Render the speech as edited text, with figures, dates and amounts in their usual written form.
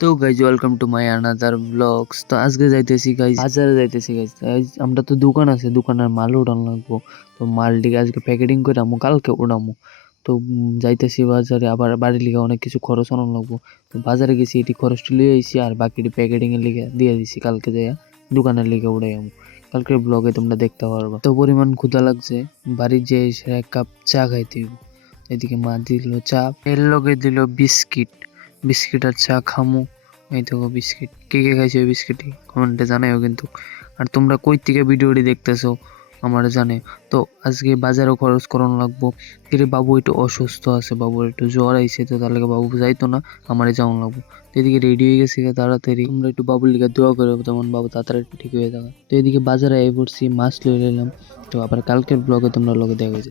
তো guys welcome to my another blogs. তো আজকে যাইতেছি গাইজ বাজারে যাইতেছি গাইজ। আমরা তো দোকান আছে, দোকানের মাল উঠান লাগবো। তো মালটিকে আজকে প্যাকেটিং করে আমু, কালকে উড়ামু। তো যাইতেছি বাজারে, আবার বাড়ির লিগে অনেক কিছু খরচ আনার লাগবো। তো বাজারে গেছি, এটি খরচটি লিয়ে আইছি, আর বাকিটি প্যাকেটিং এর লিগে দিয়ে দিছি। কালকে যাইয়া দোকানের লিগে উড়াই আমু, কালকের ব্লগে তোমরা দেখতে পারবা। তো পরিমাণ ক্ষুধা লাগছে, বাড়ির যে এসে এক কাপ চা খাইতে হইব। এদিকে মা দিল চা, এর লগে দিল বিস্কিট। বিস্কিট আর চা খামু। এই দেখো বিস্কিট, কে কে খাইছে ওই বিস্কিটই কমেন্টে জানাইও কিন্তু। আর তোমরা কই থেকে ভিডিওটি দেখতেছো আমার জানে। তো আজকে বাজারও খরচ করানো লাগবো। কিন্তু বাবু একটু অসুস্থ আছে, বাবুর একটু জ্বর আইছে, তো তার লাগে বাবু যাইতো না, আমারে যাওয়ান লাগবো। তো এদিকে রেডি হয়ে গেছে তাড়াতাড়ি। তোমরা একটু বাবুর লিগে দোয়া করো, তেমন বাবু তাড়াতাড়ি ঠিক হয়ে যাবে। তো এদিকে বাজারে আই পড়ছি, মাছ লয়ে এলাম। তো আবার কালকের ব্লগে তোমরা লগে দেখা